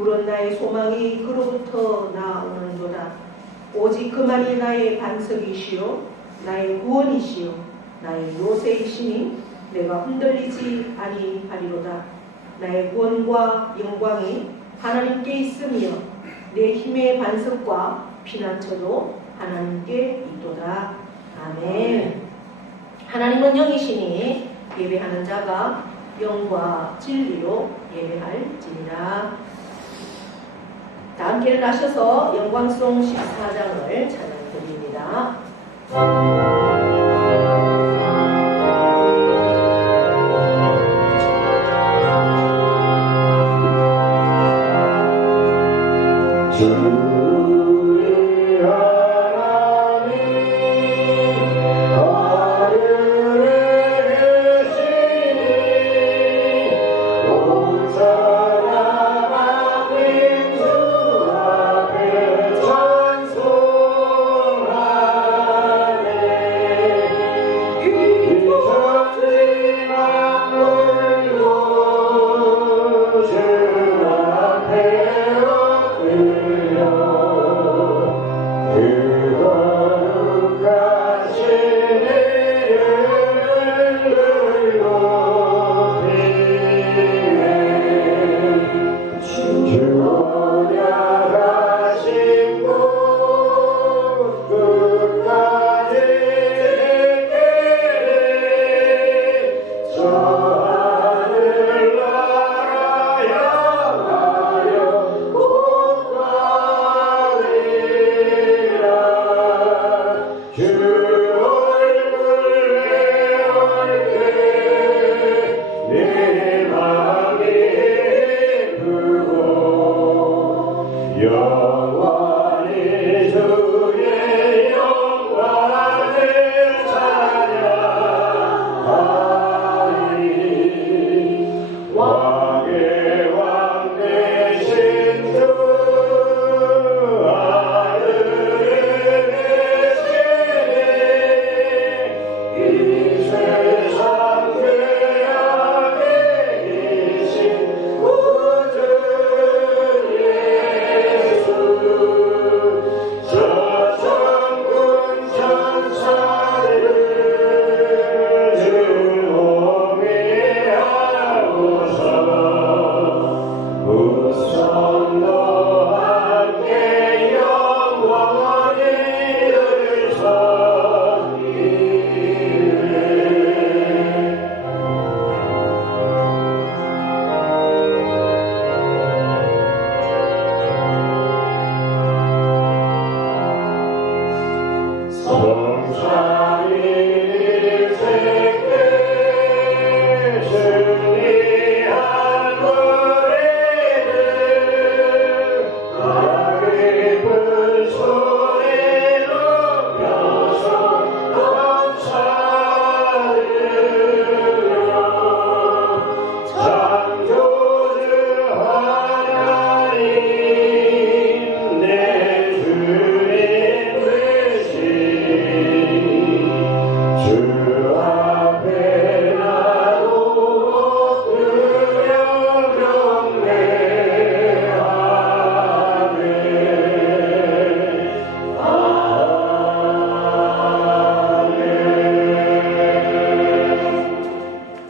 물은 나의 소망이 그로부터 나오는도다. 오직 그만이 나의 반석이시요 나의 구원이시요 나의 요새이시니 내가 흔들리지 아니하리로다. 나의 구원과 영광이 하나님께 있으며 내 힘의 반석과 피난처도 하나님께 있도다. 아멘. 하나님은 영이시니 예배하는 자가 영과 진리로 예배할지니라. 다 함께 일어나셔서 영광송 14장을 찬양드립니다.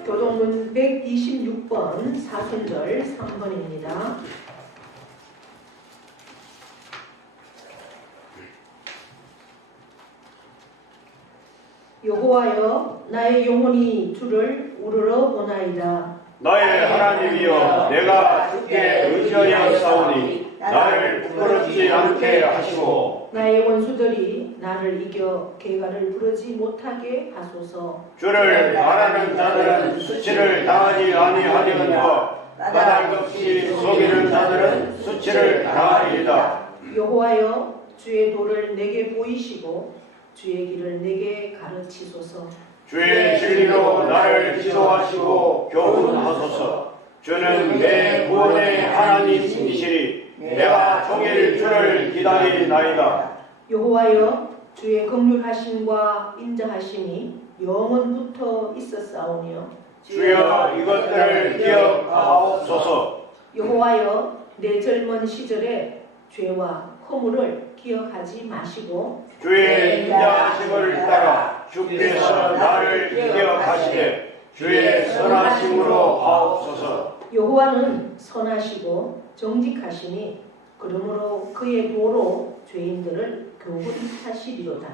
교동문 126번 사순절 3번입니다. 여호와여 나의 영혼이 주를 우러러 보나이다. 나의 하나님이여 내가 주께 의지하여 싸우니 나를 부끄럽지 않게 하시고 나의 원수들이 나를 이겨 계가를 부르지 못하게 하소서. 주를 바라는 자들은 수치를 당하지 아니하려니와 까닭없이 속이는 자들은 수치를 당하리이다. 여호와여 주의 도를 내게 보이시고 주의 길을 내게 가르치소서. 주의 진리로 나를 지도하시고 교훈하소서. 주는 내 구원의 하나님이시니 내가 종일 주를 기다리나이다. 여호와여 주의 긍휼하심과 인자하심이 영원부터 있었사오며 주여 이것들을 기억하옵소서. 여호와여 내 젊은 시절의 죄와 허물을 기억하지 마시고 주의 인자하심을 따라 주께서 나를 기억하시되 주의 선하심으로 하옵소서. 여호와는 선하시고 정직하시니 그러므로 그의 도로 죄인들을 교훈하시리로다.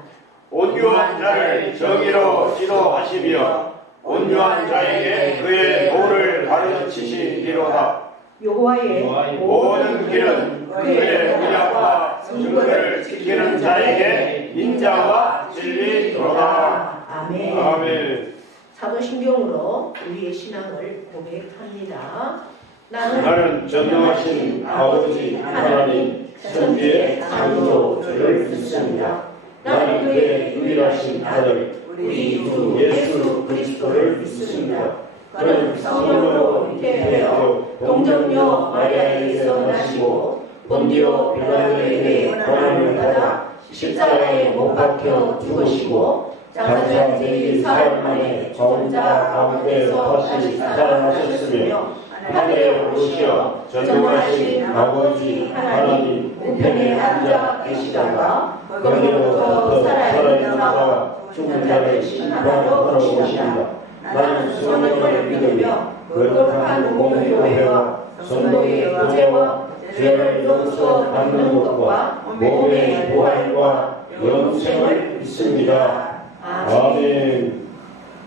온유한 자를 정의로 지도하시며 온유한 자에게 그의 도를 가르치시리로다. 여호와의 모든 길은 그의 언약과 증거를 지키는 자에게 인자와 진리로다. 아멘. 아멘. 사도신경으로 우리의 신앙을 고백합니다. 나는 전능하신 아버지 하나님 천지의 창조주를 믿습니다. 나는 그의 유일하신 아들 우리 주 예수 그리스도를 믿습니다. 그는 성령으로 잉태되어 동정녀 마리아에게서 나시고 본디오 빌라도에게 고난을 받아 십자가에 못 박혀 죽으시고 장사된 지 사흘 만에 죽은 자 가운데서 다시 살아나셨으며 하늘에 오르시어 전능하신 아버지 하나님 우편에 앉아 계시다가 거기로부터 살아있는 자와 죽은 자를 심판하러 오시리라. 나는 성령을 믿으며 거룩한 공교회와 성도의 의제와 죄를 용서 받는 것과 몸의 부활과 영생을 믿습니다. 아멘.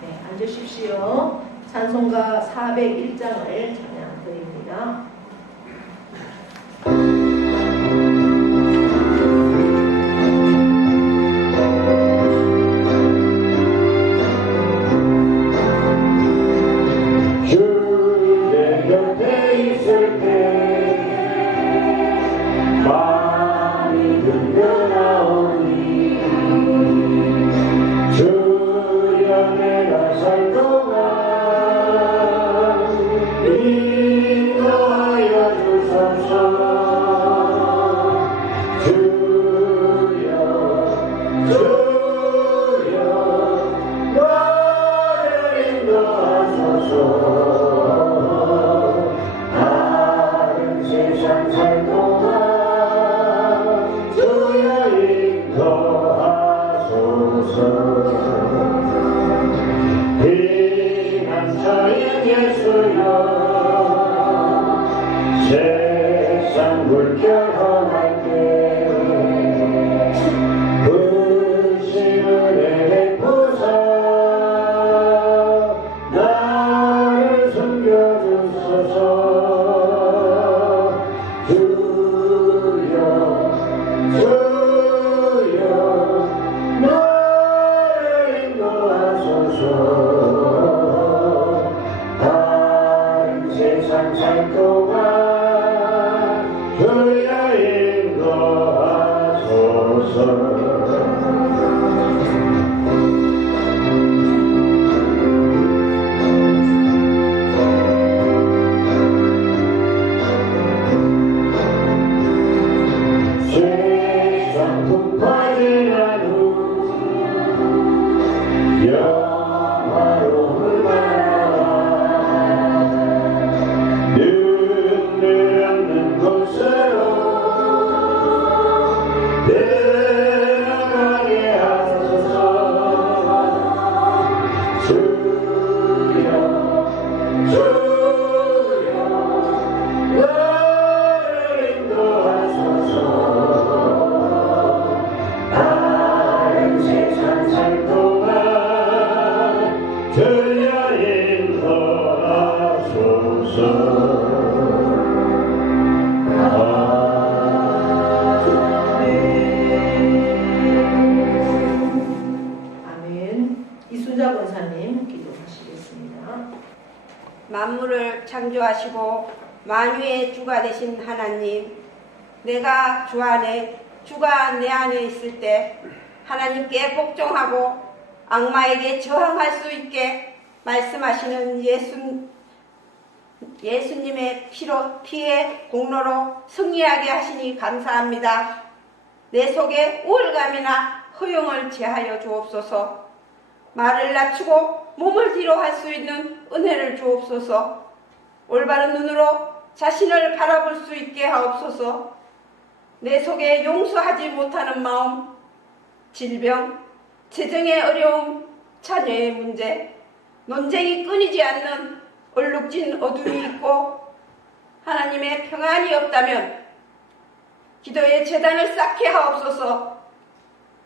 네, 앉으십시오. 찬송가 401장을 찬양드립니다. 주의 곁에 있을 때 마음이 든든하오니 주여 내가 살 동안 인도하여 주소서. 주여 나를 인도하소서. 다른 세상 살 동안 주여 인도하소서. 피난처인 예수여 세상 물결 험할 때 근심을 베푸사 나를 숨겨주소서. 주여 나를 인도하소서. 다른 세상 살 동안 주여 인도하소서. 세상 풍파지난 후 영화로운 나라 눈물 없는 곳으로 내려가게 하소서. 주여 나를 인도하소서. 다른 세상 살 동안 주여 인도하소서. 아멘. 이순자 권사님 기도하시겠습니다. 만물을 창조하시고 만유의 주가 되신 하나님, 내가 주 안에, 주가 내 안에 있을 때 하나님께 복종하고 악마에게 저항할 수 있게 말씀하시는 예수님의 피의 공로로 승리하게 하시니 감사합니다. 내 속에 우울감이나 허영을 제하여 주옵소서. 말을 낮추고 몸을 뒤로 할 수 있는 은혜를 주옵소서. 올바른 눈으로 자신을 바라볼 수 있게 하옵소서. 내 속에 용서하지 못하는 마음, 질병, 재정의 어려움, 자녀의 문제, 논쟁이 끊이지 않는 얼룩진 어둠이 있고 하나님의 평안이 없다면 기도의 재단을 쌓게 하옵소서.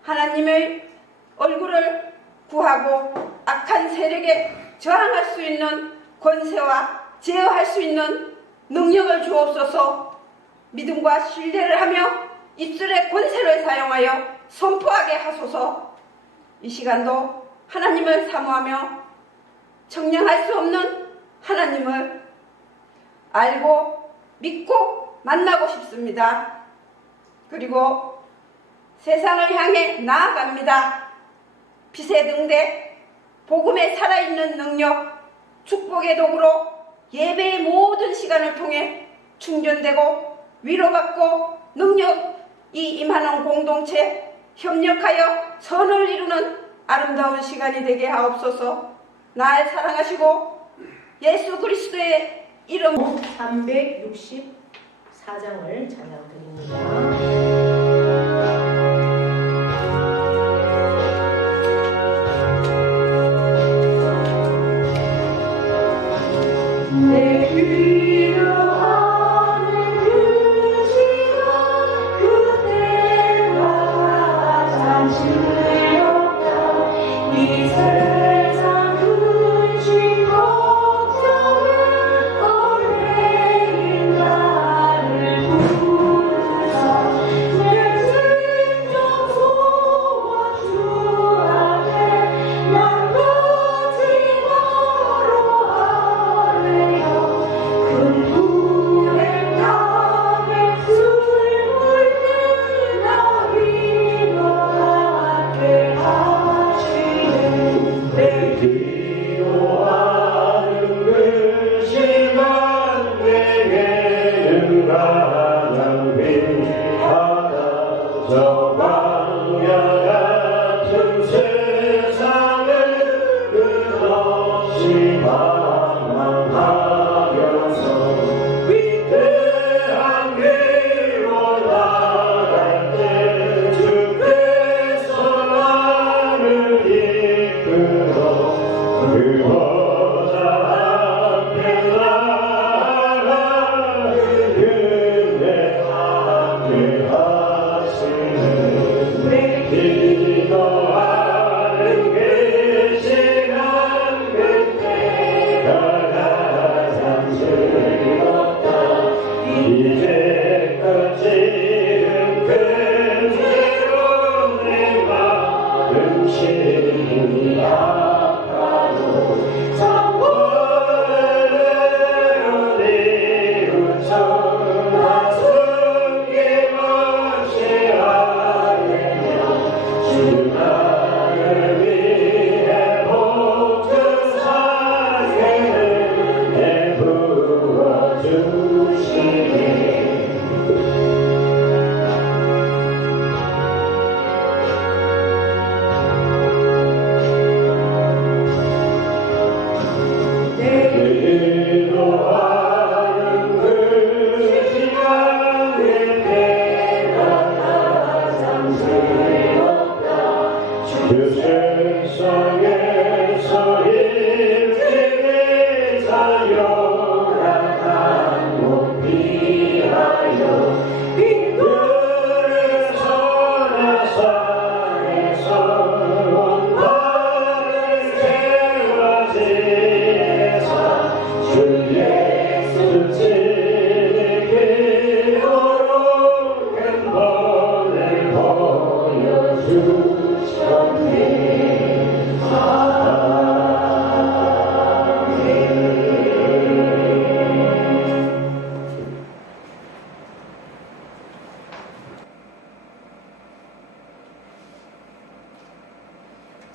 하나님의 얼굴을 구하고 악한 세력에 저항할 수 있는 권세와 제어할 수 있는 능력을 주옵소서. 믿음과 신뢰를 하며 입술의 권세를 사용하여 선포하게 하소서. 이 시간도 하나님을 사모하며 청량할 수 없는 하나님을 알고 믿고 만나고 싶습니다. 그리고 세상을 향해 나아갑니다. 빛의 등대, 복음에 살아있는 능력, 축복의 도구로 예배의 모든 시간을 통해 충전되고 위로받고 능력이 임하는 공동체, 협력하여 선을 이루는 아름다운 시간이 되게 하옵소서. 나를 사랑하시고 예수 그리스도의 이름 364장을 찬양드립니다.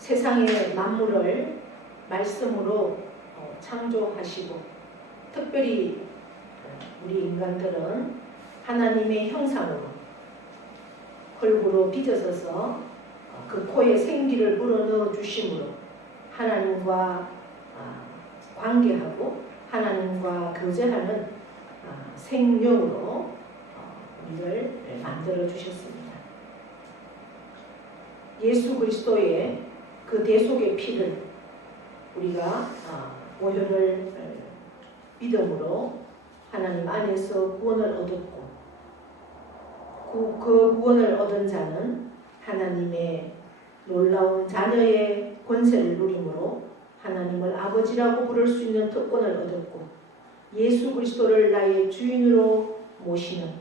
세상의 만물을 말씀으로 창조하시고 특별히 우리 인간들은 하나님의 형상으로 흙으로 빚어져서 그 코에 생기를 불어넣어 주심으로 하나님과 관계하고 하나님과 교제하는 생명으로 우리를 만들어 주셨습니다. 예수 그리스도의 그 대속의 피를 우리가 보혈을 믿음으로 하나님 안에서 구원을 얻었고 그 구원을 얻은 자는 하나님의 놀라운 자녀의 권세를 누림으로 하나님을 아버지라고 부를 수 있는 특권을 얻었고 예수 그리스도를 나의 주인으로 모시는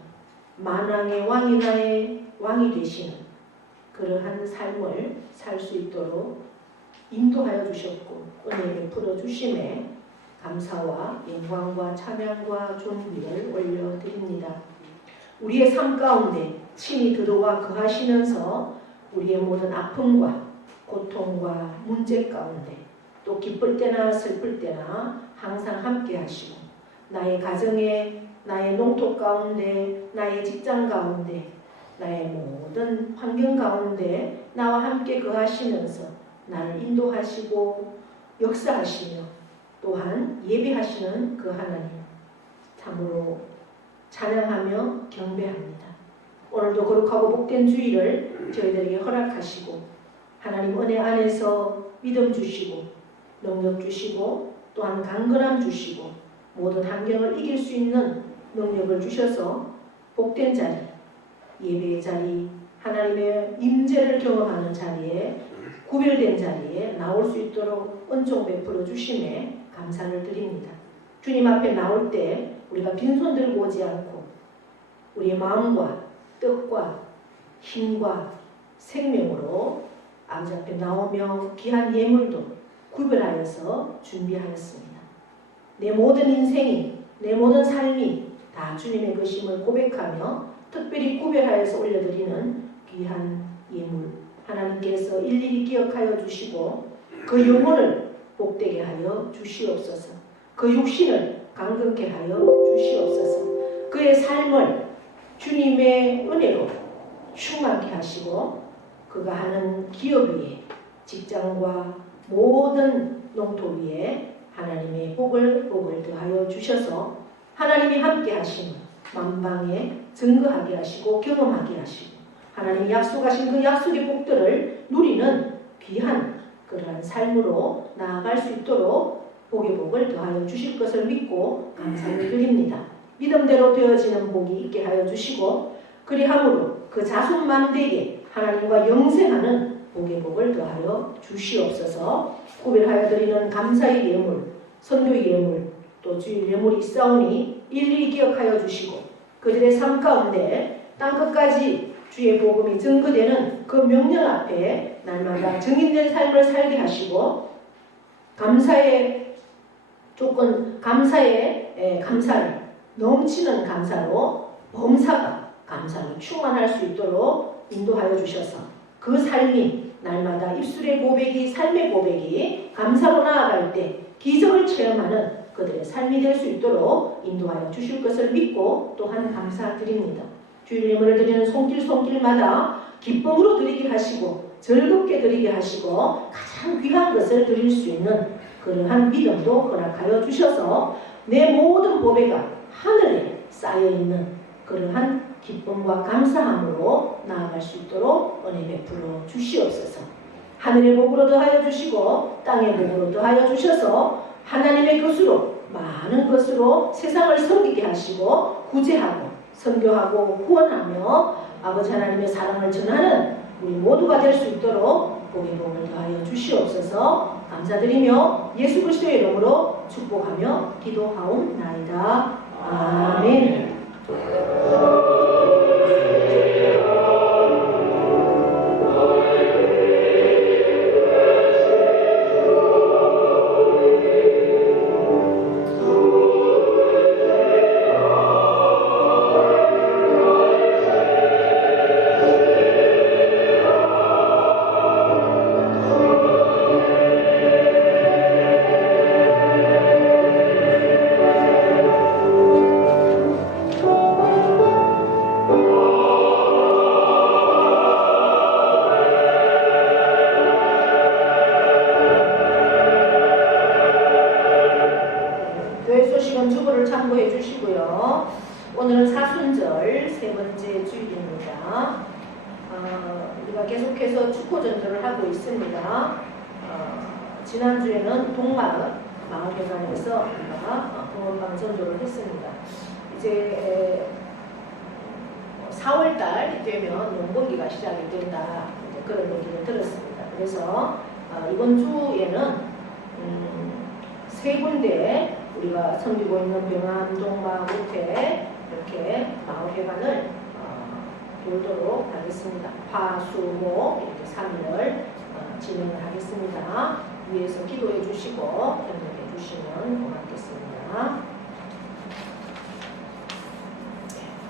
만왕의 왕이 나의 왕이 되시는 그러한 삶을 살 수 있도록 인도하여 주셨고 은혜 베풀어 주심에 감사와 영광과 찬양과 존귀를 올려드립니다. 우리의 삶 가운데 친히 들어와 거하시면서 우리의 모든 아픔과 고통과 문제 가운데 또 기쁠 때나 슬플 때나 항상 함께 하시고 나의 가정에 나의 농토 가운데 나의 직장 가운데 나의 모든 환경 가운데 나와 함께 거하시면서 나를 인도하시고 역사하시며 또한 예배하시는 그 하나님 참으로 찬양하며 경배합니다. 오늘도 거룩하고 복된 주일을 저희들에게 허락하시고 하나님 은혜 안에서 믿음 주시고 능력 주시고 또한 강건함 주시고 모든 환경을 이길 수 있는 능력을 주셔서 복된 자리, 예배의 자리, 하나님의 임재를 경험하는 자리에 구별된 자리에 나올 수 있도록 은총 베풀어 주심에 감사를 드립니다. 주님 앞에 나올 때 우리가 빈손 들고 오지 않고 우리의 마음과 뜻과 힘과 생명으로 아버지 앞에 나오며 귀한 예물도 구별하여서 준비하였습니다. 내 모든 인생이 내 모든 삶이 다 주님의 것임을 고백하며 특별히 구별하여서 올려드리는 귀한 예물 하나님께서 일일이 기억하여 주시고 그 영혼을 복되게 하여 주시옵소서. 그 육신을 강건케 하여 주시옵소서. 그의 삶을 주님의 은혜로 충만케 하시고 그가 하는 기업 위에 직장과 모든 농토 위에 하나님의 복을 더하여 주셔서 하나님이 함께 하시는 만방에 증거하게 하시고 경험하게 하시고 하나님이 약속하신 그 약속의 복들을 누리는 귀한 그러한 삶으로 나아갈 수 있도록 복의 복을 더하여 주실 것을 믿고 감사를 드립니다. 믿음대로 되어지는 복이 있게 하여 주시고 그리함으로 그 자손 만대에게 하나님과 영생하는 복의 복을 더하여 주시옵소서. 구별하여 드리는 감사의 예물, 선교의 예물, 또 주일 예물이 있사오니 일일이 기억하여 주시고 그들의 삶 가운데 땅끝까지 주의 복음이 증거되는 그 명령 앞에 날마다 증인된 삶을 살게 하시고 감사의 조건, 감사의 감사를 넘치는 감사로 범사가 감사로 충만할 수 있도록 인도하여 주셔서 그 삶이 날마다 입술의 고백이 삶의 고백이 감사로 나아갈 때 기적을 체험하는 그들의 삶이 될 수 있도록 인도하여 주실 것을 믿고 또한 감사드립니다. 주일 예물을 드리는 손길마다 기쁨으로 드리게 하시고 즐겁게 드리게 하시고 가장 귀한 것을 드릴 수 있는 그러한 믿음도 허락하여 주셔서 내 모든 보배가 하늘에 쌓여있는 그러한 기쁨과 감사함으로 나아갈 수 있도록 은혜 베풀어 주시옵소서. 하늘의 복으로 더하여 주시고 땅의 복으로 더하여 주셔서 하나님의 것으로 많은 것으로 세상을 섬기게 하시고 구제하고 선교하고 구원하며 아버지 하나님의 사랑을 전하는 우리 모두가 될 수 있도록 복의 복을 더하여 주시옵소서. 감사드리며 예수 그리스도의 이름으로 축복하며 기도하옵나이다. 아멘. 세 번째 주일입니다. 우리가 계속해서 축포 전도를 하고 있습니다. 지난주에는 마을회관에서 우리가 봉헌방 전도를 했습니다. 이제 4월달 되면 농번기가 시작이 된다, 이제 그런 얘기를 들었습니다. 그래서 이번 주에는 세 군데 우리가 섬기고 있는 병암, 동마, 모태 이렇게 마을회관을 돌도록 하겠습니다. 화, 수, 목 이렇게 3일 진행을 하겠습니다. 위에서 기도해 주시고 협력해 주시면 고맙겠습니다.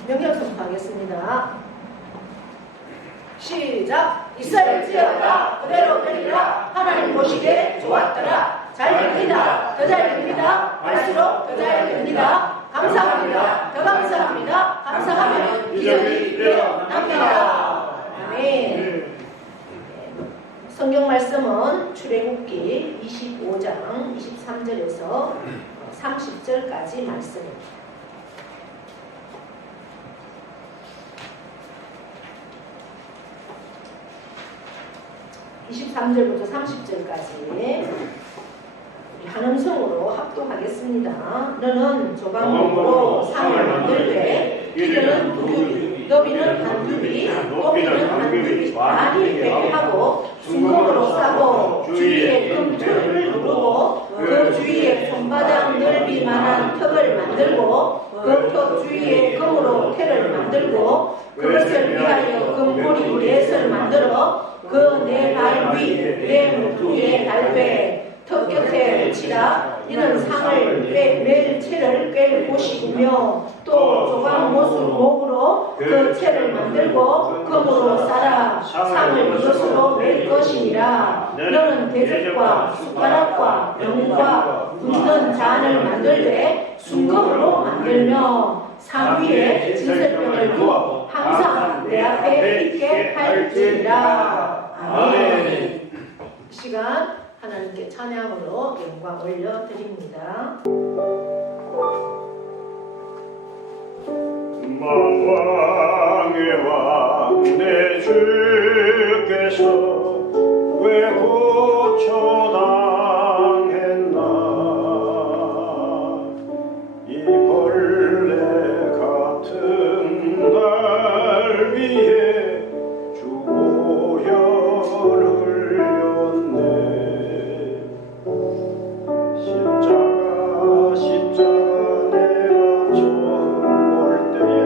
명령 선포하겠습니다. 시작! 있을지어다 그대로 되리라. 하나님 보시기에 좋았더라. 잘 됩니다. 더 잘 됩니다. 갈수록 더 잘 됩니다. 감사합니다. 더 감사합니다. 감사하면 기적이 일어납니다. 아멘. 성경 말씀은 출애굽기 25장 23절에서 30절까지 말씀입니다. 23절부터 30절까지 한 음성으로 합독하겠습니다. 너는 조각목으로 상을 만들되 기름은 두 규비, 너비는 한 규비, 높이는 한 규비 많이 되게 하고 순금으로 싸고 주위에 금틀을 누르고 그 주위에 손바닥 넓이만한 턱을 만들고 그 턱 주위에 금으로 태를 만들고 그것을 위하여 금고리 넷을 만들어 그 내 발 위, 내 모퉁이에 달되 턱 곁에 치라. 이는 상을 멜 채를 꿰 곳이며 또 조각 목으로 그 채를 만들고 금으로 싸라. 상을 이것으로 맬 것이니라. 너는 대접과 숟가락과 병과 붓는 잔을 만들되 순금으로 만들며 상 위에 진설병을 두어 항상 내 앞에 있게 할지니라. 아멘. 시간 하나님께 찬양으로 영광 올려드립니다. 만왕의 왕 내 주께서 왜 고초당했나. 이 벌레 같은 날 위해 주보혈을 흘렸네. 십자가 내가 처음 볼 때에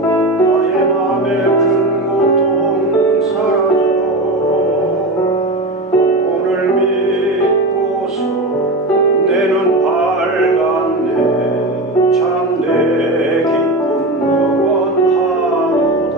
나의 맘의 큰 고통 사라져. 오늘 믿고서 내 눈 밝았네. 참 내 기쁨 영원하도다.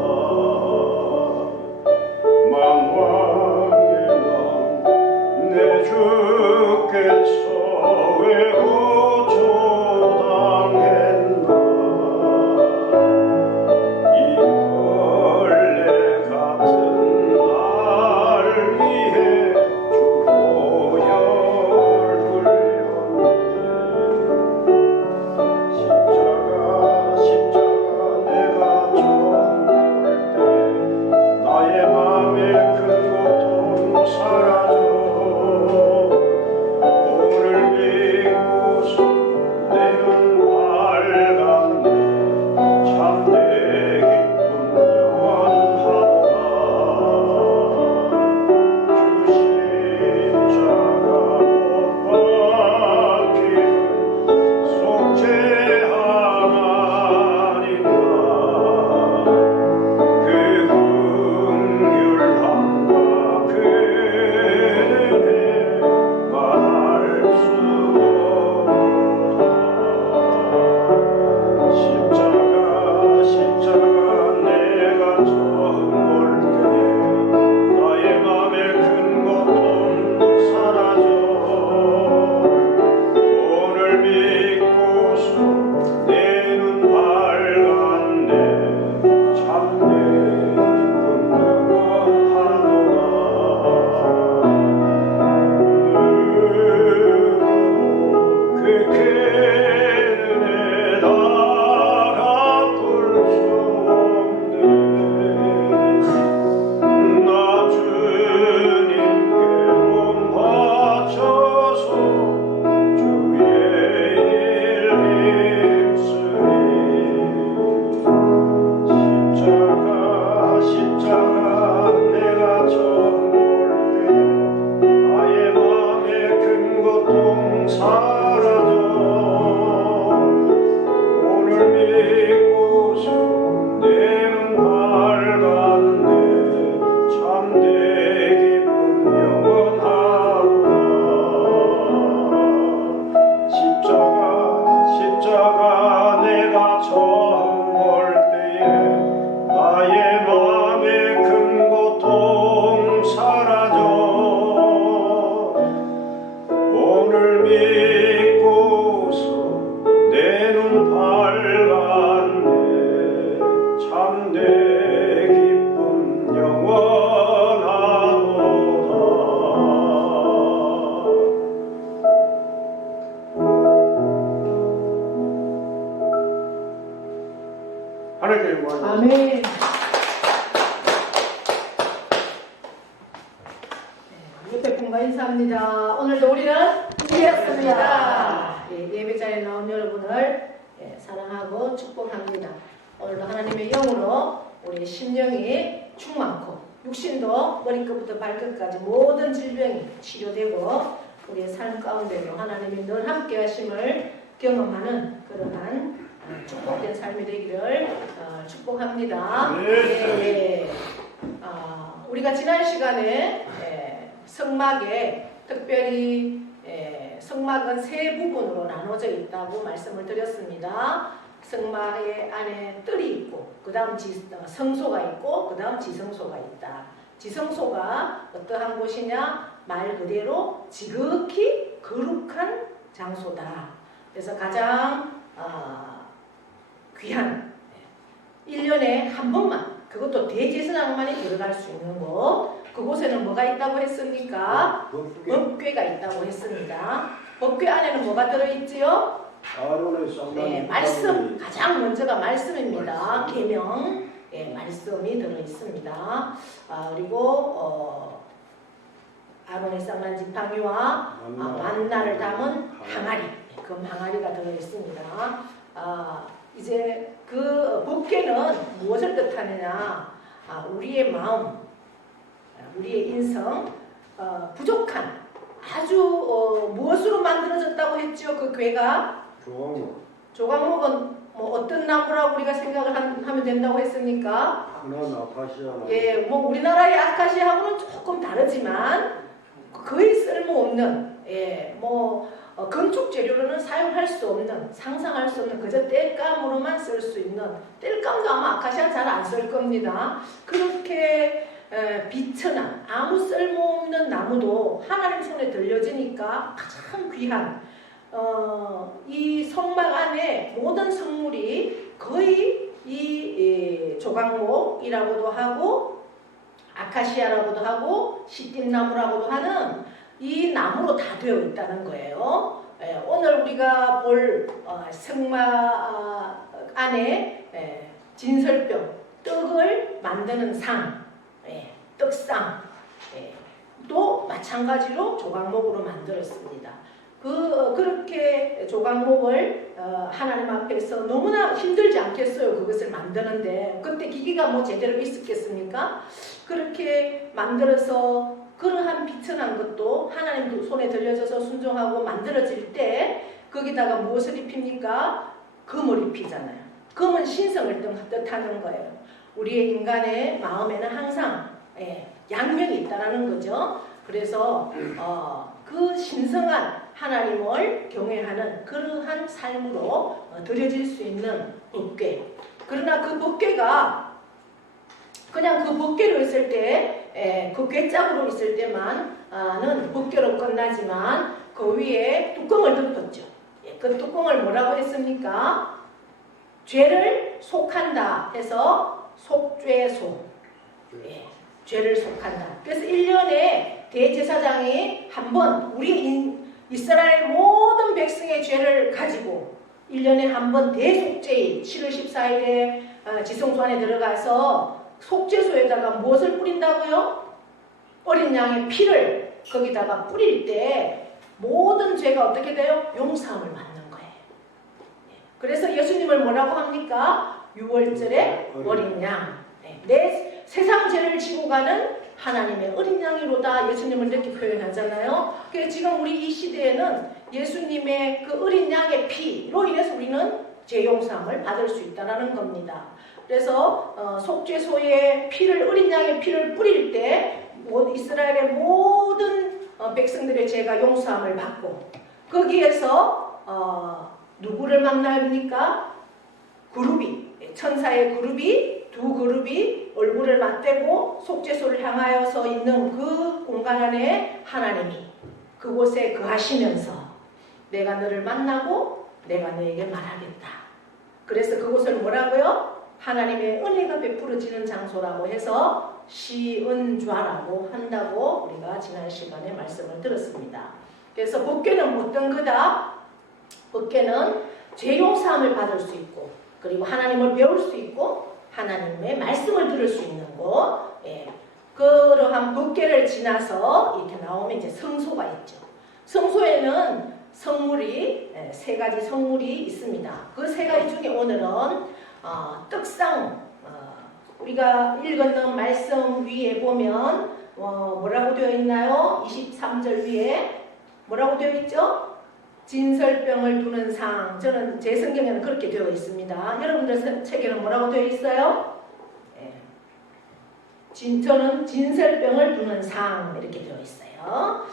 내 기쁨 영원하도다. 하나님께 영광. 아멘. 옆에 분과 인사합니다. 오늘도 우리는 이겼습니다. 예배자리에 나온 여러분을 사랑하고 축복합니다. 오늘도 하나님의 영으로 우리의 심령이 충만코 육신도 머리끝부터 발끝까지 모든 질병이 치료되고 우리의 삶 가운데로 하나님이 늘 함께 하심을 경험하는 그러한 축복된 삶이 되기를 축복합니다. 우리가 지난 시간에 성막에 특별히 성막은 세 부분으로 나눠져 있다고 말씀을 드렸습니다. 성막의 안에 뜰이 있고 그 다음 성소가 있고 그 다음 지성소가 있다. 지성소가 어떠한 곳이냐? 말 그대로 지극히 거룩한 장소다. 그래서 가장 귀한 1년에 한 번만 그것도 대제사장만이 들어갈 수 있는 곳 그곳에는 뭐가 있다고 했습니까? 법궤가 있다고 했습니다. 법궤 안에는 뭐가 들어있지요? 말씀 가장 먼저가 말씀입니다. 계명 말씀이 들어있습니다. 그리고 아론의 쌍난 지팡이와 만나를 담은 항아리 그 항아리가 들어있습니다. 이제 그 법궤는 무엇을 뜻하느냐? 우리의 마음, 우리의 인성, 부족한 아주 무엇으로 만들어졌다고 했죠? 그 궤가 조각목은 뭐 어떤 나무라고 우리가 생각을 하면 된다고 했습니까? 아카시아. 뭐 우리나라의 아카시아하고는 조금 다르지만 거의 쓸모없는 건축 재료로는 사용할 수 없는 상상할 수 없는 그저 땔감으로만 쓸 수 있는 땔감도 아마 아카시아 잘 안 쓸 겁니다. 그렇게 비천한 아무 쓸모없는 나무도 하나님 손에 들려지니까 가장 귀한 이 성막 안에 모든 성물이 거의 이 조각목이라고도 하고 아카시아라고도 하고 시띠나무라고도 하는 이 나무로 다 되어 있다는 거예요. 오늘 우리가 볼 성막 안에 진설병, 떡을 만드는 상, 떡상 또 마찬가지로 조각목으로 만들었습니다. 그렇게 조각목을 하나님 앞에서 너무나 힘들지 않겠어요? 그것을 만드는데 그때 기기가 뭐 제대로 있었겠습니까? 그렇게 만들어서 그러한 비천한 것도 하나님 손에 들려져서 순종하고 만들어질 때 거기다가 무엇을 입힙니까? 금을 입히잖아요. 금은 신성을 뜻하는 거예요. 우리의 인간의 마음에는 항상 양면이 있다라는 거죠. 그래서 그 신성한 하나님을 경외하는 그러한 삶으로 드려질 수 있는 법궤. 그러나 그 법궤가 그냥 그 법궤로 있을 때 그 궤짝으로 있을 때만은 법궤로 끝나지만 그 위에 뚜껑을 덮었죠. 그 뚜껑을 뭐라고 했습니까? 죄를 속한다 해서 속죄소. 죄를 속한다. 그래서 1년에 대제사장이 한 번 우리 이스라엘 모든 백성의 죄를 가지고 1년에 한 번 대속죄일 7월 14일에 지성소 안에 들어가서 속죄소에다가 무엇을 뿌린다고요? 어린 양의 피를 거기다가 뿌릴 때 모든 죄가 어떻게 돼요? 용서함을 받는 거예요. 그래서 예수님을 뭐라고 합니까? 6월절에 어린 양. 내 세상 죄를 지고 가는 하나님의 어린 양이로다 예수님을 이렇게 표현하잖아요. 그래서 지금 우리 이 시대에는 예수님의 그 어린 양의 피로 인해서 우리는 죄 용서함을 받을 수 있다는 겁니다. 그래서 속죄소에 피를 어린 양의 피를 뿌릴 때 이스라엘의 모든 백성들의 죄가 용서함을 받고 거기에서 누구를 만납니까? 그룹이 천사의 그룹이 두 그룹이 얼굴을 맞대고 속죄소를 향하여서 있는 그 공간 안에 하나님이 그곳에 거하시면서 내가 너를 만나고 내가 너에게 말하겠다. 그래서 그곳을 뭐라고요? 하나님의 은혜가 베풀어지는 장소라고 해서 시은좌라고 한다고 우리가 지난 시간에 말씀을 들었습니다. 그래서 법궤는 어떤 거다? 법궤는 죄 용서함을 받을 수 있고, 그리고 하나님을 배울 수 있고, 하나님의 말씀을 들을 수 있는 곳. 예. 그러한 법궤를 지나서 이렇게 나오면 이제 성소가 있죠. 성소에는 성물이 세 가지 성물이 있습니다. 그 세 가지 중에 오늘은 떡상, 우리가 읽었는 말씀 위에 보면 뭐라고 되어 있나요? 23절 위에 뭐라고 되어 있죠? 진설병을 두는 상. 저는 제 성경에는 그렇게 되어 있습니다. 여러분들 책에는 뭐라고 되어 있어요? 저는 진설병을 두는 상 이렇게 되어 있어요.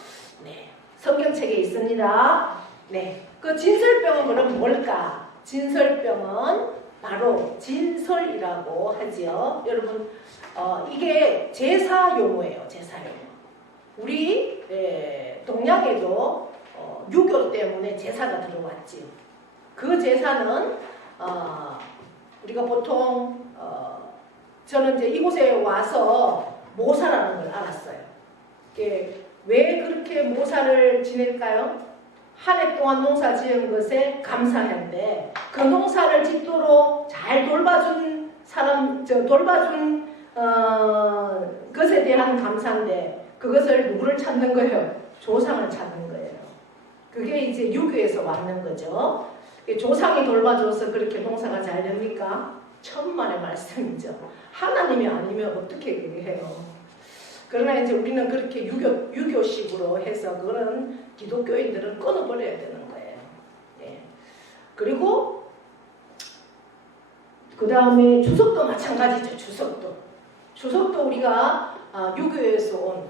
네, 성경책에 있습니다. 네, 그 진설병은 그럼 뭘까? 진설병은 바로 진설이라고 하지요. 여러분, 이게 제사 용어예요. 제사 용어. 우리 동양에도 유교 때문에 제사가 들어왔지요. 그 제사는 우리가 보통 저는 이제 이곳에 와서 모사라는 걸 알았어요. 왜 그렇게 모사를 지낼까요? 한 해 동안 농사 지은 것에 감사한데 그 농사를 짓도록 잘 돌봐준 사람, 돌봐준 것에 대한 감사인데 그것을 누구를 찾는 거예요? 조상을 찾는 거예요. 그게 이제 유교에서 왔는 거죠. 조상이 돌봐줘서 그렇게 농사가 잘 됩니까? 천만의 말씀이죠. 하나님이 아니면 어떻게 그렇게 해요? 그러나 이제 우리는 그렇게 유교식으로 해서 그거는 기독교인들은 끊어버려야 되는 거예요. 예. 그리고 그 다음에 추석도 마찬가지죠. 추석도 우리가 유교에서 온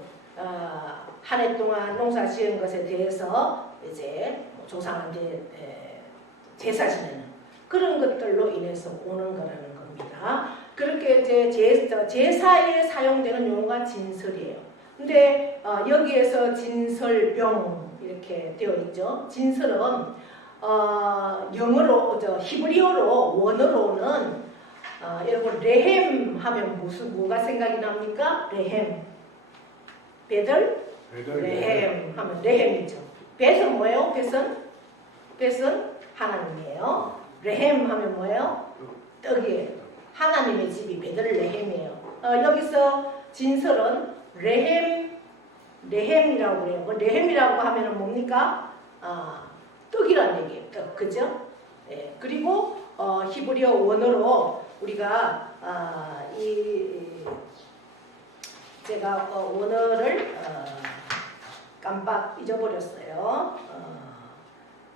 한 해 동안 농사 지은 것에 대해서 이제 조상한테 제사 지내는 그런 것들로 인해서 오는 거라는 겁니다. 그렇게 이제 제사에 사용되는 용어가 진설이에요. 근데 여기에서 진설병 이렇게 되어 있죠. 진설은 영어로 히브리어로 원어로는 여러분 레헴 하면 뭐가 생각이 납니까? 레헴. 베들 레헴 하면 레헴이죠. 벳은 뭐예요? 벳은 하나님이에요. 레헴 하면 뭐예요? 떡이에요. 하나님의 집이 베들레헴이에요. 여기서 진설은 레헴이라고 그래요. 레헴이라고 하면은 뭡니까? 떡이라는 얘기예요. 떡, 그죠? 예. 그리고 히브리어 원어로 우리가 제가 원어를 깜빡 잊어버렸어요.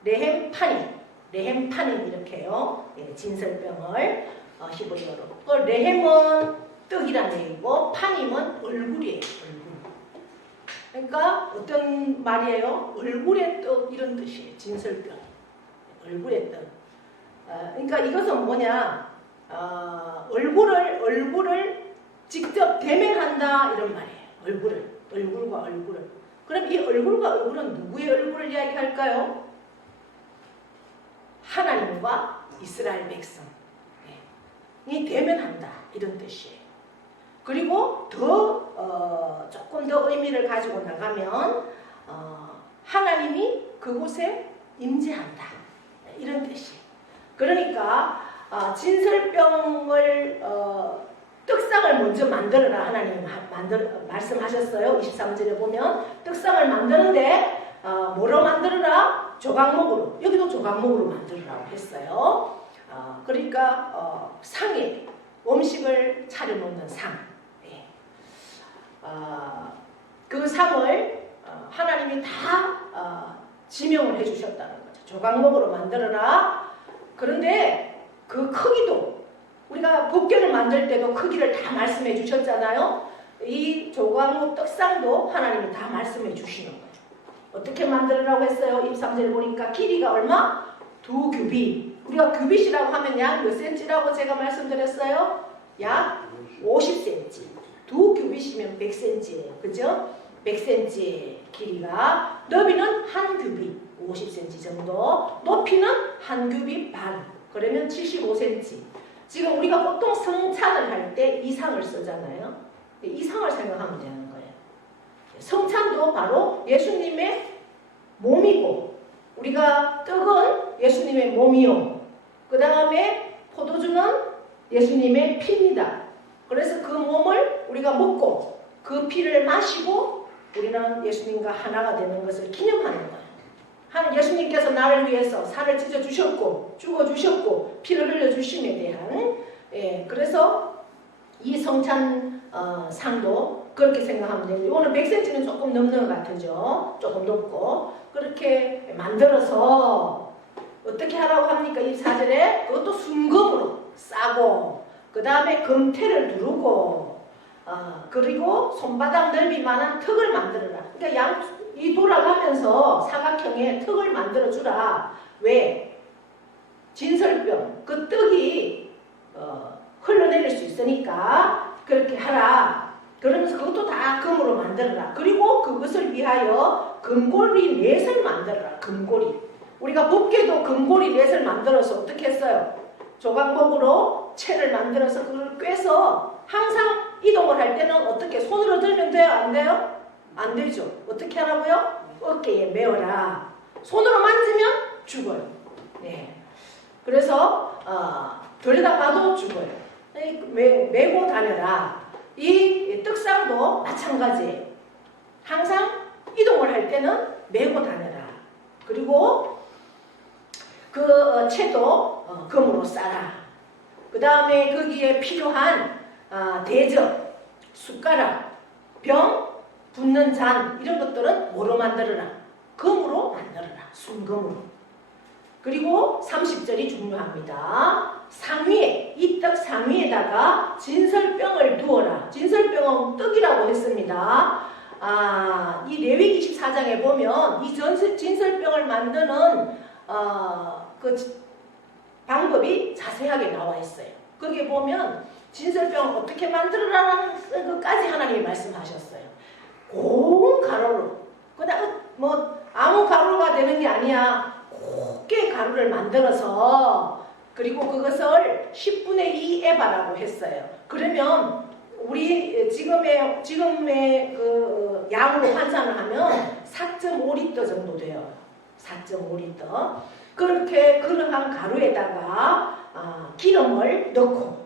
레헴파님 이렇게요. 예, 진설병을 히브리어로. 레헴은 떡이라는 얘기고 파님은 얼굴이에요. 얼굴. 그러니까 어떤 말이에요? 얼굴의 떡 이런 뜻이에요. 진설병. 얼굴의 떡. 그러니까 이것은 뭐냐? 얼굴을 직접 대면한다 이런 말이에요. 얼굴과 얼굴을. 그럼 이 얼굴과 얼굴은 누구의 얼굴을 이야기할까요? 하나님과 이스라엘 백성이 대면한다 이런 뜻이에요. 그리고 조금 더 의미를 가지고 나가면 하나님이 그곳에 임재한다 이런 뜻이에요. 그러니까 진설병을 떡상을 먼저 만들어라 하나님 말씀하셨어요. 23절에 보면 떡상을 만드는데 뭐로 만들어라? 조각목으로. 여기도 조각목으로 만들으라고 했어요. 그러니까 상에 음식을 차려놓는 상. 예. 그 상을 하나님이 다 지명을 해주셨다는 거죠. 조각목으로 만들어라. 그런데 그 크기도 우리가 법궤를 만들 때도 크기를 다 말씀해 주셨잖아요. 이 조각목 떡상도 하나님이 다 말씀해 주시는 거예요. 어떻게 만들으라고 했어요? 23절에 보니까 길이가 얼마? 2규빗. 우리가 규빗이라고 하면 약 몇 센치라고 제가 말씀드렸어요? 약 50cm. 2규빗이면 100cm예요. 그죠? 100cm 길이가. 너비는 한 규빗 50cm 정도. 높이는 한 규빗 반. 그러면 75cm. 지금 우리가 보통 성찬을 할 때 이상을 쓰잖아요. 이상을 생각하면 되는 거예요. 성찬도 바로 예수님의 몸이고 우리가 떡은 예수님의 몸이요. 그 다음에 포도주는 예수님의 피입니다. 그래서 그 몸을 우리가 먹고 그 피를 마시고 우리는 예수님과 하나가 되는 것을 기념하는 거예요. 예수님께서 나를 위해서 살을 찢어 주셨고 죽어 주셨고 피를 흘려 주심에 대한 그래서 이 성찬 상도 그렇게 생각하면 돼요. 오늘 100cm는 조금 넘는 것 같죠. 조금 높고 그렇게 만들어서 어떻게 하라고 합니까? 이 4절에 그것도 순금으로 싸고 그 다음에 금태를 두르고 그리고 손바닥 넓이만한 턱을 만들어라. 그러니까 이 돌아가면서 사각형의 턱을 만들어 주라. 왜? 진설병 그 떡이 흘러내릴 수 있으니까 그렇게 하라. 그러면서 그것도 다 금으로 만들어라. 그리고 그것을 위하여 금고리 넷을 만들어라. 금고리. 우리가 법궤도 금고리 넷을 만들어서 어떻게 했어요? 조각목으로 채를 만들어서 그걸 꿰서 항상 이동을 할 때는 어떻게 손으로 들면 돼요? 안 돼요? 안 되죠. 어떻게 하라고요? 어깨에 메어라. 손으로 만지면 죽어요. 네. 그래서 들여다봐도 죽어요. 메고 다녀라. 이 떡상도 마찬가지예요. 항상 이동을 할 때는 메고 다녀라. 그리고 그 채도 금으로 싸라. 그 다음에 거기에 필요한 대접, 숟가락, 병, 붓는 잔 이런 것들은 뭐로 만들어라? 금으로 만들어라. 순금으로. 그리고 30절이 중요합니다. 상위에 이 떡 상위에다가 진설병을 두어라. 진설병은 떡이라고 했습니다. 이 레위기 24장에 보면 이 진설병을 만드는 그 방법이 자세하게 나와 있어요. 거기에 보면 진설병을 어떻게 만들어라는 것까지 하나님이 말씀하셨어요. 고운 가루로. 그냥 아무 가루가 되는 게 아니야. 곱게 가루를 만들어서 그리고 그것을 10분의 2 에바라고 했어요. 그러면 우리 지금의 그 양으로 환산을 하면 4.5리터 정도 돼요. 4.5리터. 그렇게 그러한 가루에다가 기름을 넣고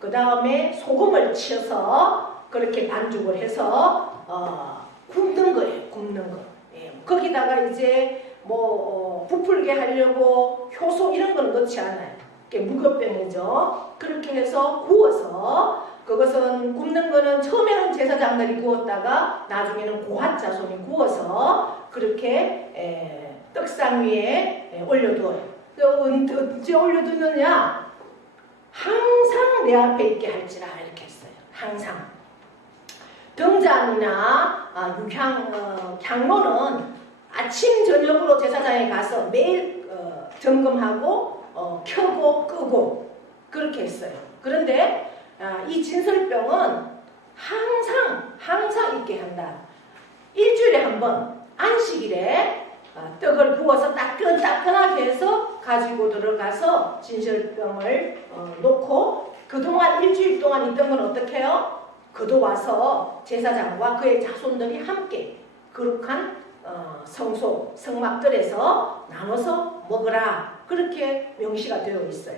그 다음에 소금을 치어서 그렇게 반죽을 해서 굽는 거예요. 굽는 거. 예. 거기다가 이제 부풀게 하려고 효소 이런 건 넣지 않아요. 무교병이죠. 그렇게 해서 구워서 그것은 굽는 거는 처음에는 제사장들이 구웠다가 나중에는 고핫자손이 구워서 그렇게 떡상 위에 올려두어요. 언제 올려두느냐? 항상 내 앞에 있게 할지라 이렇게 했어요. 항상. 등잔이나 향로는 아침 저녁으로 제사장에 가서 매일 점검하고 켜고 끄고 그렇게 했어요. 그런데 이 진설병은 항상 있게 한다. 일주일에 한 번 안식일에 떡을 부어서 따끈따끈하게 해서 가지고 들어가서 진설병을 놓고 그동안 일주일 동안 있던 건 어떻게 해요? 거둬와서 제사장과 그의 자손들이 함께 거룩한 성소, 성막들에서 나눠서 먹으라. 그렇게 명시가 되어 있어요.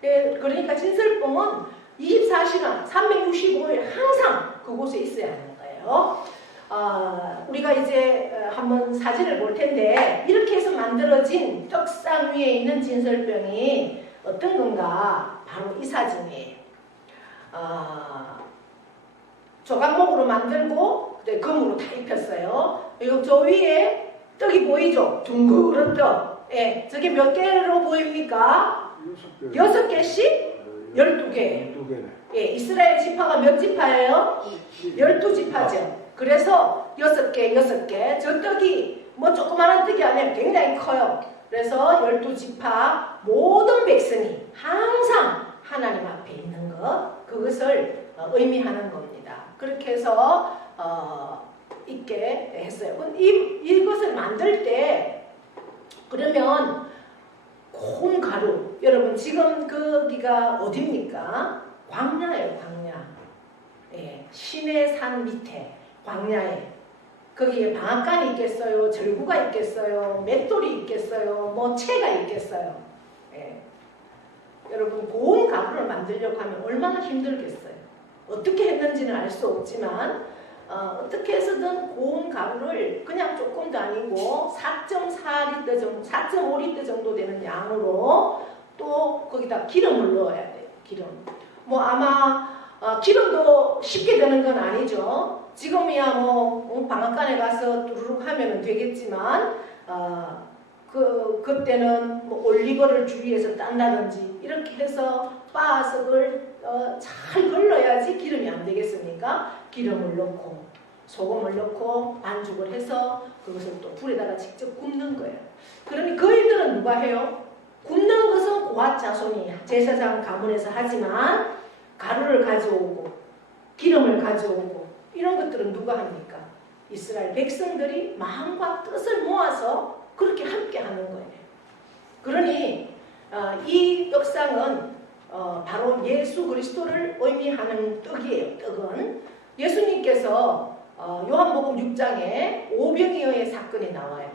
그러니까 진설병은 24시간, 365일 항상 그곳에 있어야 하는 거예요. 우리가 이제 한번 사진을 볼 텐데 이렇게 해서 만들어진 떡상 위에 있는 진설병이 어떤 건가? 바로 이 사진이에요. 조각목으로 만들고 금으로 다 입혔어요. 그리고 저 위에 떡이 보이죠? 둥그런 떡. 예, 저게 몇 개로 보입니까? 6개씩? 12개. 12개네. 예, 이스라엘 지파가 몇 지파예요? 12지파죠. 그래서 6개. 저 떡이 조그마한 떡이 아니라 굉장히 커요. 그래서 12지파 모든 백성이 항상 하나님 앞에 있는 것, 그것을 의미하는 겁니다. 그렇게 해서 있게 했어요. 이것을 만들 때 그러면 고운 가루. 여러분 지금 거기가 어딥니까? 광야예요, 광야. 예, 시내 산 밑에 광야에. 거기에 방앗간이 있겠어요? 절구가 있겠어요? 맷돌이 있겠어요? 뭐 채가 있겠어요? 예. 여러분 고운 가루를 만들려고 하면 얼마나 힘들겠어요. 어떻게 했는지는 알 수 없지만 어떻게 해서든 고운 가루를 그냥 조금도 아니고 4.4리터 정도, 4.5리터 정도 되는 양으로 또 거기다 기름을 넣어야 돼요. 기름. 뭐 아마 기름도 쉽게 되는 건 아니죠. 지금이야 뭐 방앗간에 가서 뚜루룩 하면 되겠지만 그때는 뭐 올리브를 주위에서 딴다든지 이렇게 해서 바석을 잘 걸러야지 기름이 안 되겠습니까? 기름을 넣고 소금을 넣고 반죽을 해서 그것을 또 불에다가 직접 굽는 거예요. 그러니 그 일들은 누가 해요? 굽는 것은 고앗 자손이 제사장 가문에서 하지만 가루를 가져오고 기름을 가져오고 이런 것들은 누가 합니까? 이스라엘 백성들이 마음과 뜻을 모아서 그렇게 함께 하는 거예요. 그러니 이 떡상은 바로 예수 그리스도를 의미하는 떡이에요. 떡은 예수님께서 요한복음 6장에 오병이어의 사건이 나와요.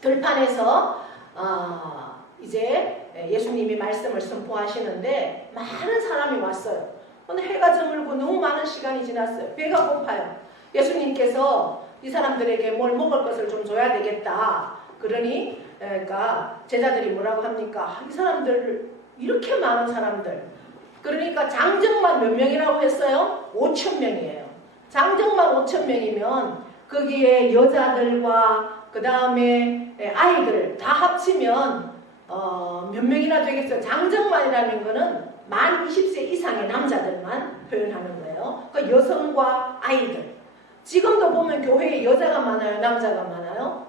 들판에서 이제 예수님이 말씀을 선포하시는데 많은 사람이 왔어요. 근데 해가 저물고 너무 많은 시간이 지났어요. 배가 고파요. 예수님께서 이 사람들에게 뭘 먹을 것을 좀 줘야 되겠다. 그러니 그러니까 제자들이 뭐라고 합니까? 이 사람들 이렇게 많은 사람들. 그러니까 장정만 몇 명이라고 했어요? 5,000명이에요. 장정만 5,000명이면 거기에 여자들과 그 다음에 아이들 다 합치면 몇 명이나 되겠어요? 장정만이라는 거는 만 20세 이상의 남자들만 표현하는 거예요. 그 여성과 아이들. 지금도 보면 교회에 여자가 많아요? 남자가 많아요?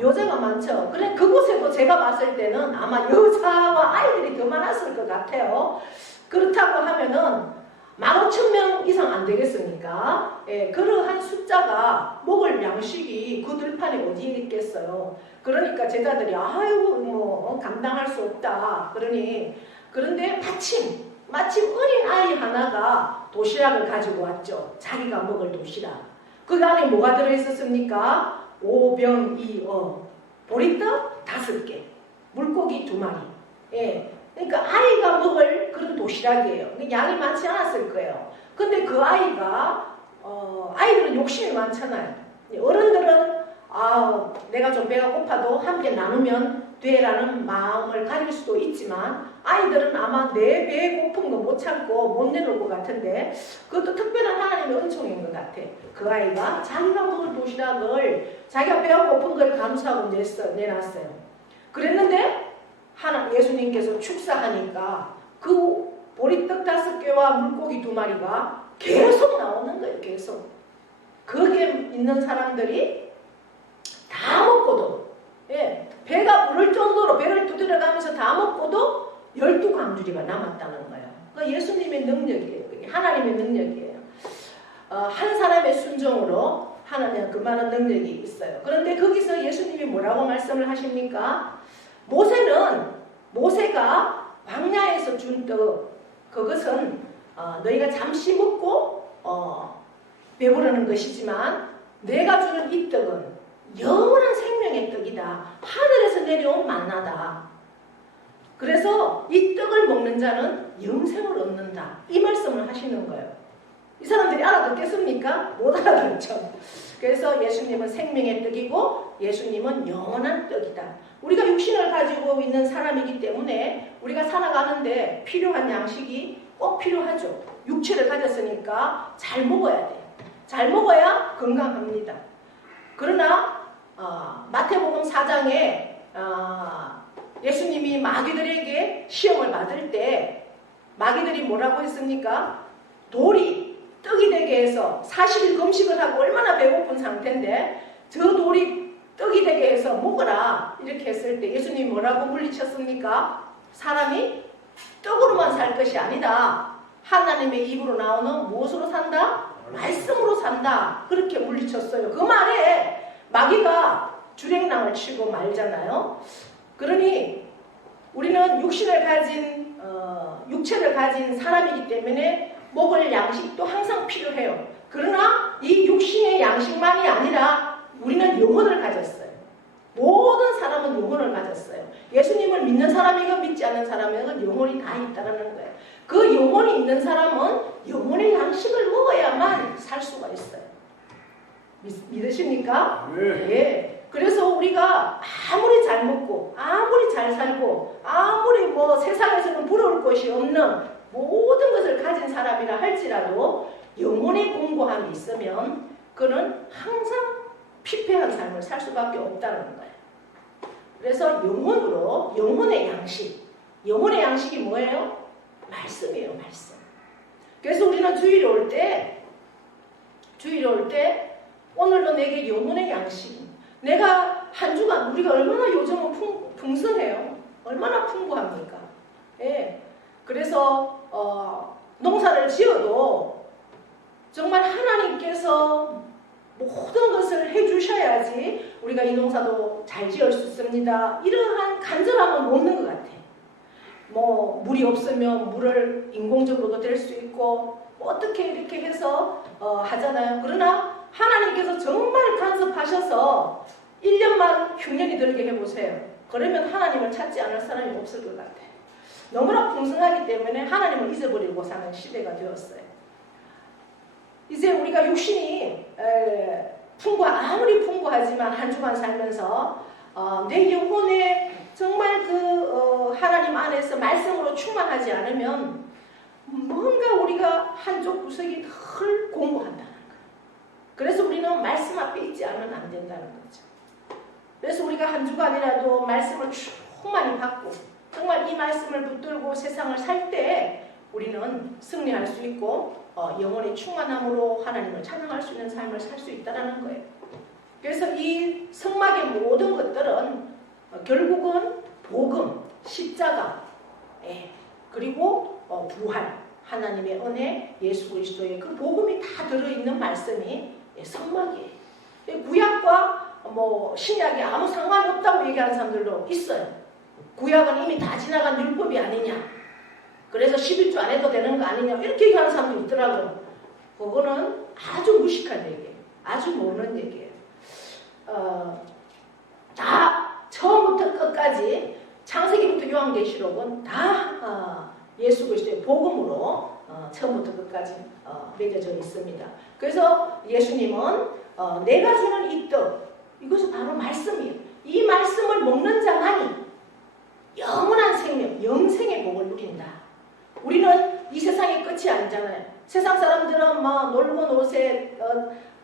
여자가 많죠. 그래 그곳에도 제가 봤을 때는 아마 여자와 아이들이 더 많았을 것 같아요. 그렇다고 하면은 15,000명 이상 안 되겠습니까? 예, 그러한 숫자가 먹을 양식이 그 들판에 어디에 있겠어요. 그러니까 제자들이 아유 뭐 감당할 수 없다. 그런데 마침 어린 아이 하나가 도시락을 가지고 왔죠. 자기가 먹을 도시락. 그 안에 뭐가 들어있었습니까? 오병이어, 보리떡 5개, 물고기 2마리. 예. 그러니까 아이가 먹을 그런 도시락이에요. 양이 많지 않았을 거예요. 근데 그 아이들은 욕심이 많잖아요. 어른들은 내가 좀 배가 고파도 함께 나누면 돼라는 마음을 가질 수도 있지만 아이들은 아마 내 배에 고픈 거 못 참고 못 내놓을 것 같은데 그것도 특별한 하나님의 은총인 것 같아. 그 아이가 자기가 먹을 도시락을 자기가 배가 고픈 걸 감수하고 내놨어요. 그랬는데 예수님께서 축사하니까 그 보리떡 5개와 물고기 2마리가 계속 나오는 거예요. 계속. 거기에 있는 사람들이 다 먹고도 배가 부를 정도로 배를 두드려가면서 다 먹고도 12광주리가 남았다는 거예요. 그 예수님의 능력이에요. 그게 하나님의 능력이에요. 한 사람의 순종으로 하나님 그 많은 능력이 있어요. 그런데 거기서 예수님이 뭐라고 말씀을 하십니까? 모세가 광야에서 준 떡, 그것은 너희가 잠시 먹고 배부르는 것이지만 내가 주는 이 떡은 영원한 생명의 떡이다. 하늘에서 내려온 만나다. 그래서 이 떡을 먹는 자는 영생을 얻는다. 이 말씀을 하시는 거예요. 이 사람들이 알아듣겠습니까? 못 알아듣죠. 그래서 예수님은 생명의 떡이고 예수님은 영원한 떡이다. 우리가 육신을 가지고 있는 사람이기 때문에 우리가 살아가는데 필요한 양식이 꼭 필요하죠. 육체를 가졌으니까 잘 먹어야 돼요. 잘 먹어야 건강합니다. 그러나 마태복음 4장에 예수님이 마귀들에게 시험을 받을 때 마귀들이 뭐라고 했습니까? 돌이 떡이 되게 해서 40일 금식을 하고 얼마나 배고픈 상태인데 저 돌이 떡이 되게 해서 먹어라 이렇게 했을 때 예수님이 뭐라고 물리쳤습니까? 사람이 떡으로만 살 것이 아니다. 하나님의 입으로 나오는 무엇으로 산다? 말씀으로 산다. 그렇게 물리쳤어요. 그 말에 마귀가 주랭랑을 치고 말잖아요. 그러니 우리는 육체를 가진 사람이기 때문에 먹을 양식도 항상 필요해요. 그러나 이 육신의 양식만이 아니라 우리는 영혼을 가졌어요. 모든 사람은 영혼을 가졌어요. 예수님을 믿는 사람이건 믿지 않는 사람이건 영혼이 다 있다는 거예요. 그 영혼이 있는 사람은 영혼의 양식을 먹어야만 살 수가 있어요. 믿으십니까? 네. 예. 그래서 우리가 아무리 잘 먹고 아무리 잘 살고 아무리 세상에서는 부러울 것이 없는 모든 것을 가진 사람이라 할지라도 영혼의 공고함이 있으면 그는 항상 피폐한 삶을 살 수밖에 없다는 거예요. 그래서 영혼으로 영혼의 양식이 뭐예요? 말씀이에요. 말씀. 그래서 우리는 주일에 올 때 오늘도 내게 영혼의 양식, 내가 한 주간 우리가 얼마나 요즘은 풍성해요. 얼마나 풍부합니까? 예. 그래서 농사를 지어도 정말 하나님께서 모든 것을 해주셔야지 우리가 이 농사도 잘 지을 수 있습니다. 이러한 간절함은 없는 것 같아요. 물이 없으면 물을 인공적으로도 될 수 있고 어떻게 이렇게 해서 하잖아요. 그러나 하나님께서 정말 간섭하셔서 1년만 흉년이 들게 해보세요. 그러면 하나님을 찾지 않을 사람이 없을 것 같아요. 너무나 풍성하기 때문에 하나님을 잊어버리고 사는 시대가 되었어요. 이제 우리가 육신이 아무리 풍부하지만 한 주간 살면서 내 영혼에 정말 하나님 안에서 말씀으로 충만하지 않으면 뭔가 우리가 한쪽 구석이 덜 공고한다는 거예요. 그래서 우리는 말씀 앞에 있지 않으면 안 된다는 거죠. 그래서 우리가 한 주간이라도 말씀을 충만히 받고 정말 이 말씀을 붙들고 세상을 살 때 우리는 승리할 수 있고 영혼의 충만함으로 하나님을 찬양할 수 있는 삶을 살 수 있다는 거예요. 그래서 이 성막의 모든 것들은 결국은 복음, 십자가, 그리고 부활, 하나님의 은혜, 예수 그리스도의 그 복음이 다 들어있는 말씀이 성막이에요. 구약과 신약이 아무 상관이 없다고 얘기하는 사람들도 있어요. 구약은 이미 다 지나간 율법이 아니냐. 그래서 11조 안 해도 되는 거 아니냐. 이렇게 얘기하는 사람도 있더라고요. 그거는 아주 무식한 얘기예요. 아주 모르는 얘기예요. 다 처음부터 끝까지 창세기부터 요한계시록은 다 예수 그리스도의 복음으로 처음부터 끝까지 맺어져 있습니다. 그래서 예수님은 내가 주는 이 떡, 이것은 바로 말씀이에요. 이 말씀을 먹는 자만이 영원한 생명, 영생의 복을 누린다. 우리는 이 세상의 끝이 아니잖아요. 세상 사람들은 놀고 노세,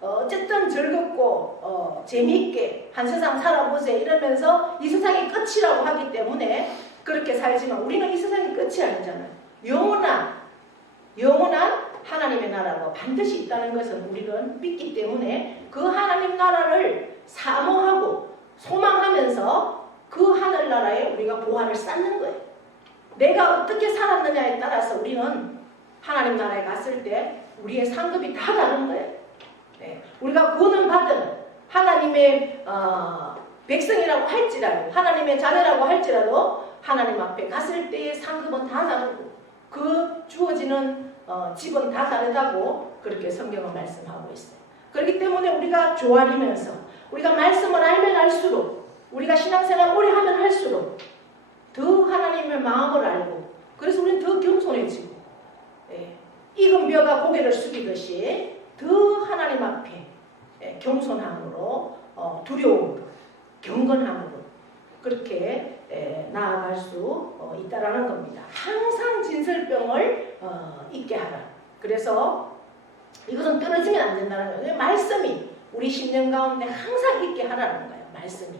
어쨌든 즐겁고 재미있게 한 세상 살아보세 이러면서 이 세상이 끝이라고 하기 때문에 그렇게 살지만 우리는 이 세상이 끝이 아니잖아요. 영원한 하나님의 나라가 반드시 있다는 것은 우리는 믿기 때문에 그 하나님 나라를 사모하고 소망하면서 그 하늘나라에 우리가 보화를 쌓는 거예요. 내가 어떻게 살았느냐에 따라서 우리는 하나님 나라에 갔을 때 우리의 상급이 다 다른 거예요. 우리가 구원을 받은 하나님의 백성이라고 할지라도 하나님의 자녀라고 할지라도 하나님 앞에 갔을 때의 상급은 다 다르고 그 주어지는 집은 다 다르다고 그렇게 성경은 말씀하고 있어요. 그렇기 때문에 우리가 조아리면서 우리가 말씀을 알면 알수록 우리가 신앙생활 오래 하면 할수록 더 하나님의 마음을 알고 그래서 우리는 더 겸손해지고 익은 벼가 고개를 숙이듯이 더 하나님 앞에 겸손함으로 두려움으로 경건함으로 그렇게 나아갈 수 있다라는 겁니다. 항상 진설병을 잊게 하라. 그래서 이것은 떨어지면 안 된다는 거예요. 말씀이 우리 심령 가운데 항상 있게 하라는 거예요. 말씀이.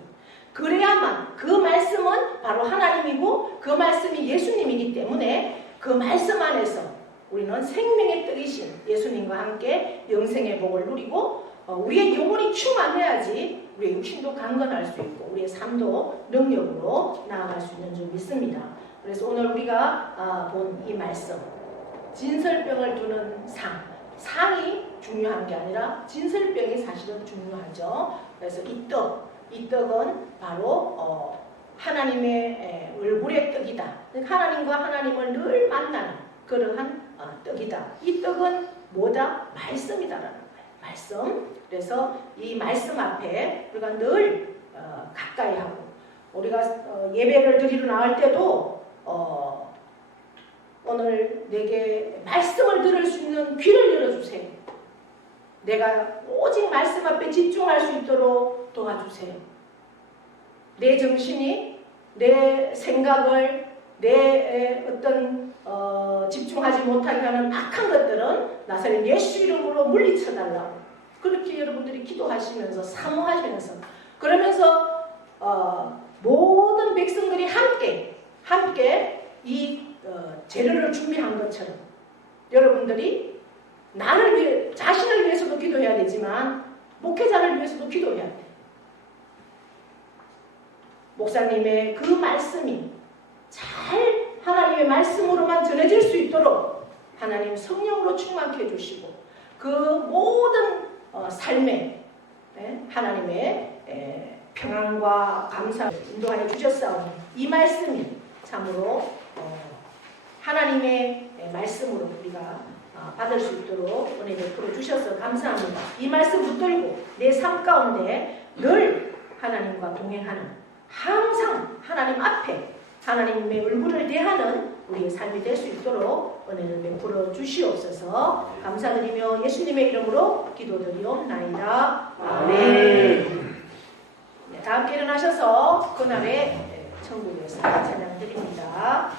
그래야만 그 말씀은 바로 하나님이고 그 말씀이 예수님이기 때문에 그 말씀 안에서 우리는 생명의 떡이신 예수님과 함께 영생의 복을 누리고 우리의 영혼이 충만해야지 우리의 육신도 강건할 수 있고 우리의 삶도 능력으로 나아갈 수 있는 줄 믿습니다. 그래서 오늘 우리가 본 이 말씀 진설병을 두는 상이 중요한 게 아니라 진설병이 사실은 중요하죠. 그래서 이 떡은 바로 하나님의 얼굴의 떡이다. 하나님과 하나님을 늘 만나는 그러한 떡이다. 이 떡은 뭐다? 말씀이다라는 거예요. 말씀. 그래서 이 말씀 앞에 우리가 늘 가까이 하고 우리가 예배를 드리러 나갈 때도 오늘 내게 말씀을 들을 수 있는 귀를 열어주세요. 내가 오직 말씀 앞에 집중할 수 있도록 도와주세요. 내 정신이 내 생각을 내 어떤 집중하지 못하게 하는 악한 것들은 나사렛 예수 이름으로 물리쳐달라고 그렇게 여러분들이 기도하시면서 사모하시면서 그러면서 모든 백성들이 함께 이 재료를 준비한 것처럼 여러분들이 나를 위해 자신을 위해서도 기도해야 되지만 목회자를 위해서도 기도해야 돼. 목사님의 그 말씀이 잘 하나님의 말씀으로만 전해질 수 있도록 하나님 성령으로 충만케 해주시고 그 모든 삶에 하나님의 평안과 감사를 인도하여 주셨사오니 이 말씀이 참으로 하나님의 말씀으로 우리가 받을 수 있도록 은혜 베풀어 주셔서 감사합니다. 이 말씀 붙들고 내 삶 가운데 늘 하나님과 동행하는 항상 하나님 앞에 하나님의 얼굴을 대하는 우리의 삶이 될 수 있도록 은혜를 베풀어 주시옵소서. 감사드리며 예수님의 이름으로 기도드리옵나이다. 아멘. 네, 다 함께 일어나셔서 그날의 천국에서 찬양드립니다.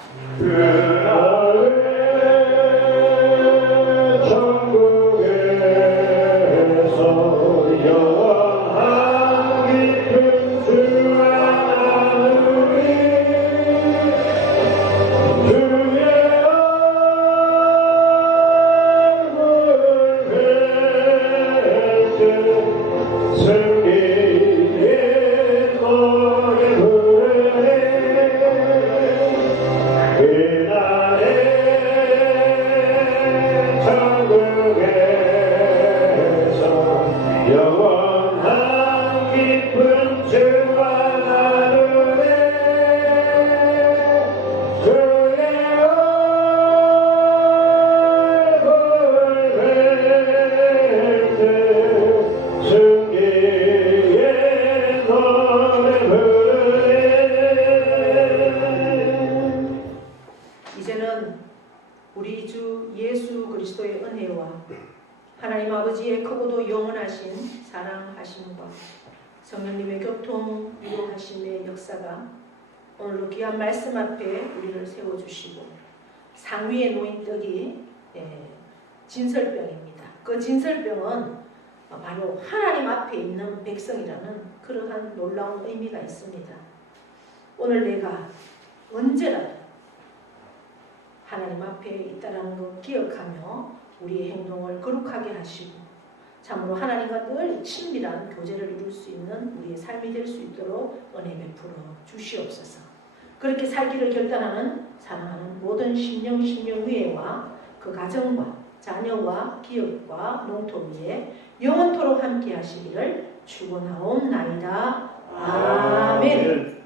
우리 주 예수 그리스도의 은혜와 하나님 아버지의 크고도 영원하신 사랑하심과 성령님의 교통 위로하심의 역사가 오늘도 귀한 말씀 앞에 우리를 세워주시고 상위에 놓인 떡이 진설병입니다. 그 진설병은 바로 하나님 앞에 있는 백성이라는 그러한 놀라운 의미가 있습니다. 오늘 내가 언제라도 하나님 앞에 있다라는 것 기억하며 우리의 행동을 거룩하게 하시고 참으로 하나님과 늘 친밀한 교제를 이룰 수 있는 우리의 삶이 될 수 있도록 은혜 베풀어 주시옵소서. 그렇게 살기를 결단하는 사랑하는 모든 심령의회와 그 가정과 자녀와 기업과 농토 위에 영원토록 함께 하시기를 축원하옵나이다. 아멘.